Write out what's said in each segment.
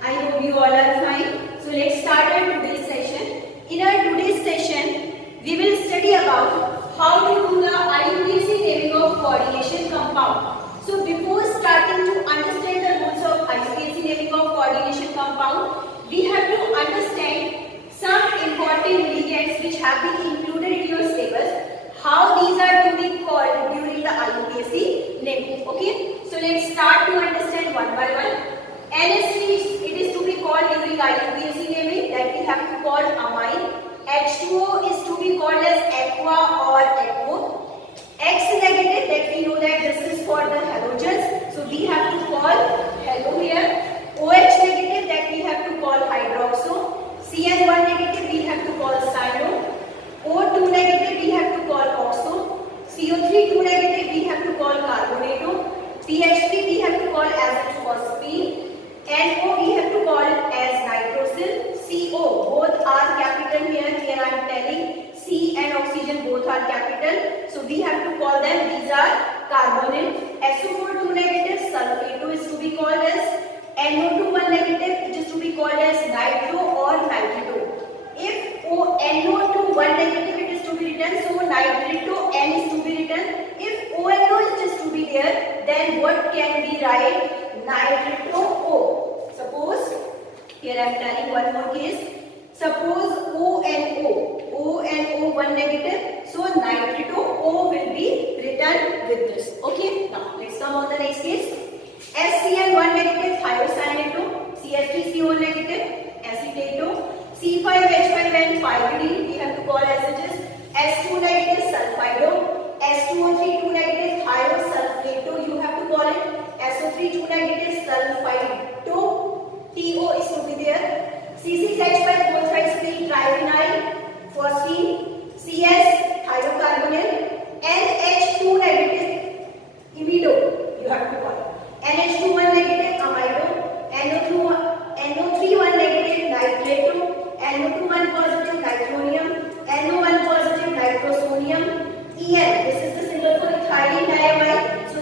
I hope you all are fine. So let's start our today's session. In our today's session, we will study about how to do the IUPAC naming of coordination compound. So before starting to understand the rules of IUPAC naming of coordination compound, we have to understand some important ligands which have been included in your syllabus. How these are to be called during the IUPAC naming. Okay, so let's start to understand one by one. NH3 it is to be called during IUPAC naming, that we have to call amine. H2O is to be called as aqua or aquo. X negative, that we know that this is for the halogens, so we have to call halo here. OH negative, that we have to call hydroxo. CN1 negative, we have to call cyano. O2 negative, we have to call oxo. CO3 2 negative, we have to call carbonato. PH3 we have to call as phosphine. NO we have to call as nitrosyl. CO both are capital here. Here I am telling C and oxygen both are capital. So we have to call them. These are carbonyl. SO4 2 negative, sulfato is to be called as. NO2 1 negative, it is to be called as nitro or nitrito. If NO2 1 negative, it is to be written, so nitrito N is to be written. If ONO is just to be there, then what can we write? Nitrito O. Suppose, here I am telling one more case. Suppose ONO 1 negative, so nitrito O will be written with this. Okay, now let's come on the next case. SCN1 negative, thiocyanato. CH3CO negative, acetato. C5H5N pyridine, we have to call as it is. S2 negative, sulfido. S2O3 2 negative, thiosulfato, you have to call it. SO3 2 negative, sulfido. TO is to be there. C6H5 both sides speak triphenyl, phosphine. CS, thiocarbonyl. NH2 negative, imido, you have to call it. NH2 1 negative, amido. NO3 1 negative, nitrato. NO2 1 positive, nitronium. NO1 positive, nitrosonium. EN, this is the symbol for ethylene diamide. So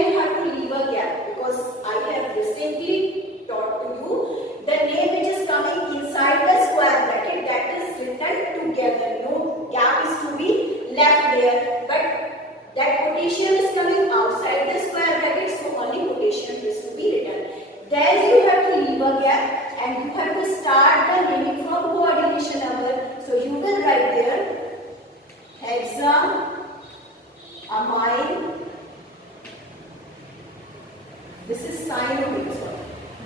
you have to leave a gap because I have recently taught to you the name which is coming inside the square bracket, that is written together. No gap is to be left there, but that potassium is coming outside the square bracket, so only potassium is to be written. Then you have to leave a gap and you have to start the naming from coordination number. So you will write there hexa, amine. This is cyano.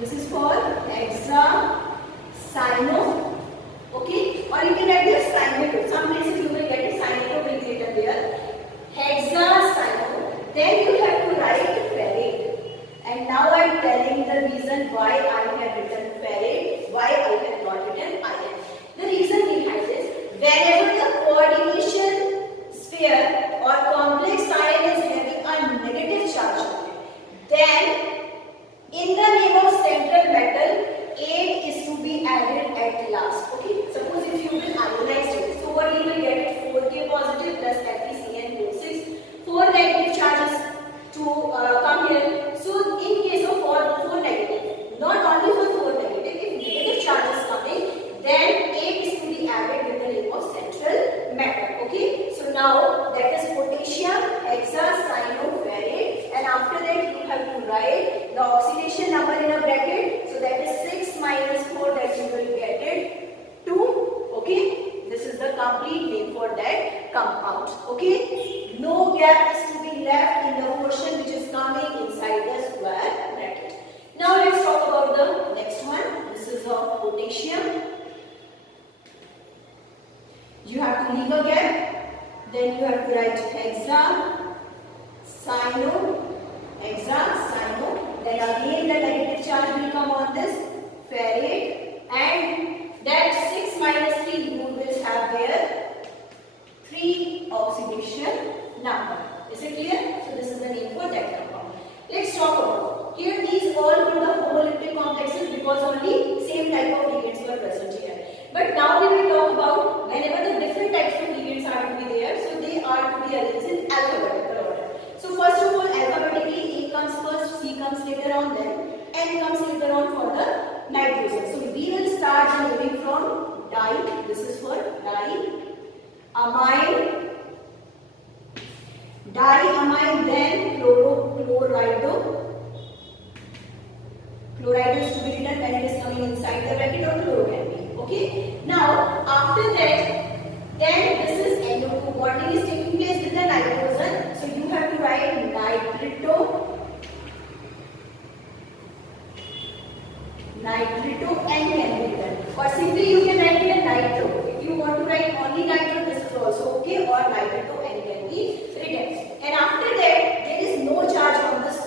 This is called hexa, cyano. Okay, or you can write there cyano. Some places you will get it cyano will be written there. Hexa, cyano. Then you have to write ferrate. And now I am telling the reason why I have written ferrate, why I have not written iron. The reason behind this, whenever the coordination sphere or complex ion is having a negative charge on it, then in the name of central metal, 8 is to be added at last. Okay, suppose if you will ionize it, so what you will get it 4K positive plus FeCN46, 4 negative charges to come here. So in case of 4 negative, not only for 4 negative, if negative charges coming, then 8 is to be added with the name of central metal. Okay, so now that is potassium, hexacyanoferrate, and after that you have to write the oxidation number in a bracket. So that is 6 minus 4, that you will get it 2. Okay, this is the complete name for that compound. Okay, no gap is to be left in the portion which is coming inside the square bracket. Now let's talk about the next one. This is of potassium. You have to leave a gap. Then you have to write hexa, cyano, hexa, cyano. Then again the negative charge will come on this ferrate, and that 6 minus 3 you will have there 3 oxidation number. Is it clear? So this is the name for that compound. Let's talk about here. These all were the homoliptic complexes because only same type of ligands were present here. But now we will talk about whenever the different types of ligands are to be there, so they are to be arranged in alphabetical order. So first of all, alphabetically A comes first, C comes later on, then N comes later on for the nitrogen. So we will start the naming from di. This is for di, amine, diamine, then chlorido. Chlorido is to be written when it is coming inside the bracket, or chloro can be. Okay. Now after that, then this is NO2. Bonding is taking place with the nitrogen. So you have to write nitrito. Nitrito N can be written. Or simply you can write it nitro. If you want to write only nitro, this is also okay. Or nitrito N can be written. And after that, there is no charge on this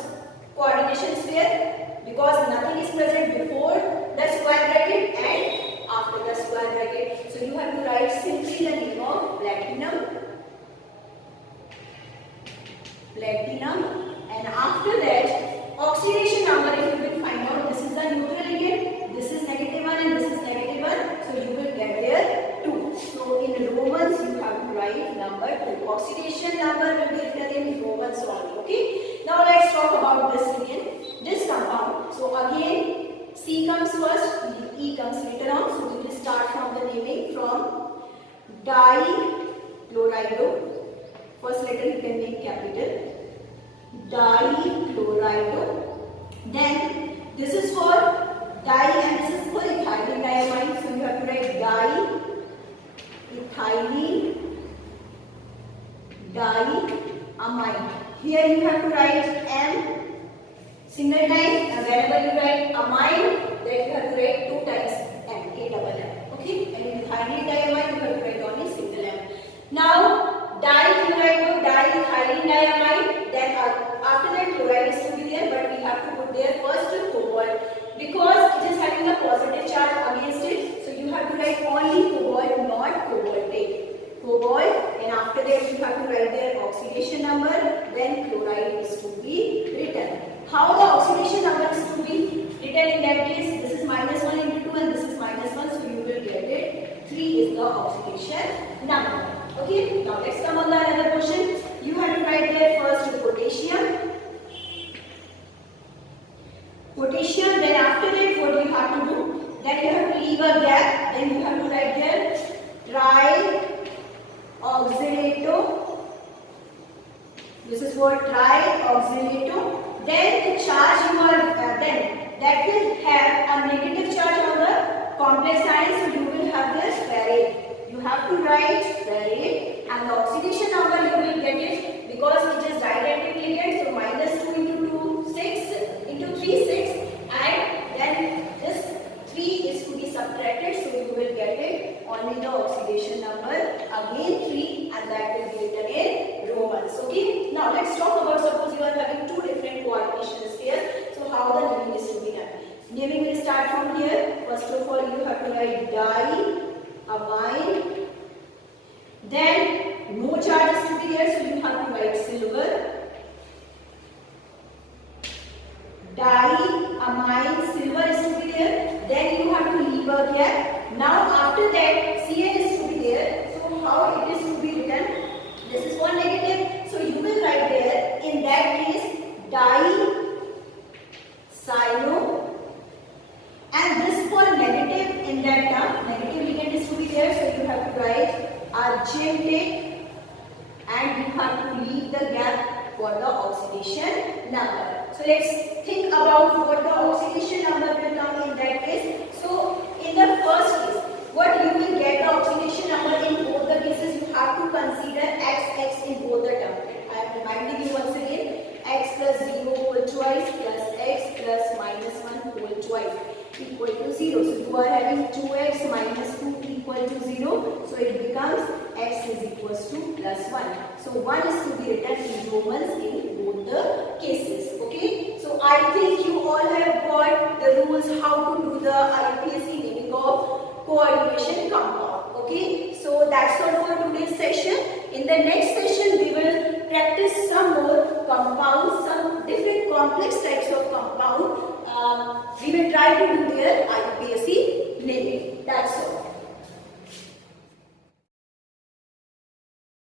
coordination sphere because nothing is present before the square bracket and after the square bracket. So you have to write simply the name of platinum. Platinum. And after that, oxidation number, if you will find out, this is the neutral ligand, this is -1 and this is -1, so you will get there 2. So in Romans you have to write number 2. Oxidation number will be written in Romans only. Okay. Now let's talk about this ligand, this compound. So again, C comes first, E comes later on. So we will start from the naming from dichlorido. First letter you can make capital. Dichlorido. Then this is for di and this is for ethylene diamine. So you have to write ethylene diamine. Here you have to write M single time. Whenever you write amine, then you have to write 2 times M, A-double-M. Okay. And in ethylene diamine you have to write only single M. Now dichlorido, diethylene diamine. Then after that chloride is to be there, but we have to put there first cobalt because it is having a positive charge against it. So you have to write only cobalt, not cobaltate. Cobalt, and after that you have to write their oxidation number. Then chloride is to be written. How the oxidation number is to be written in that case? This is -1 into 2 and this is -1, so you will get it 3 is the oxidation number. Okay. Now let's come on the another question. You have to write there first potassium. This is for trioxylatum. Then the charge you are then that will have a negative charge on the complex ion, so you will have this ferrate. You have to write ferrate, and the oxidation number you will get it because it is dialectic ligand, so -2 into 2 6 into 3 6, and then this 3 is to be subtracted, so you will get it only the oxidation number again 3, and that will be written in Romans. Okay, now let's talk about, suppose you are having two different coordinations here, so how the naming is to be done. Naming will start from here. First of all, you have to write diamine, then no charge is to be there, so you have to write silver. Diamine, silver is to be there, then you have to leave a gap. Now after that Cl is to be there, so how it is to be written? This is for negative, so you will write there in that case dicyano, and this for negative in that term, negative ligand is to be there, so you have to write argentate, and you have to leave the gap for the oxidation number. So let's think about what the oxidation number will come in that case. So in the first case, what you will get the oxidation number in both the cases, you have to consider x in both the terms. I am reminding you once again, x plus 0 whole twice plus x plus -1 whole twice equal to 0. So you are having 2x minus 2 equal to 0. So it becomes x is equals to plus 1. So 1 is to be written in Romans in both the cases. Okay. So I think you all have got the rules how to do the IUPAC naming of coordination compound. Okay. So that's all for today's session. In the next session we will practice some more compounds, some different complex types of compound. We will try to do their IUPAC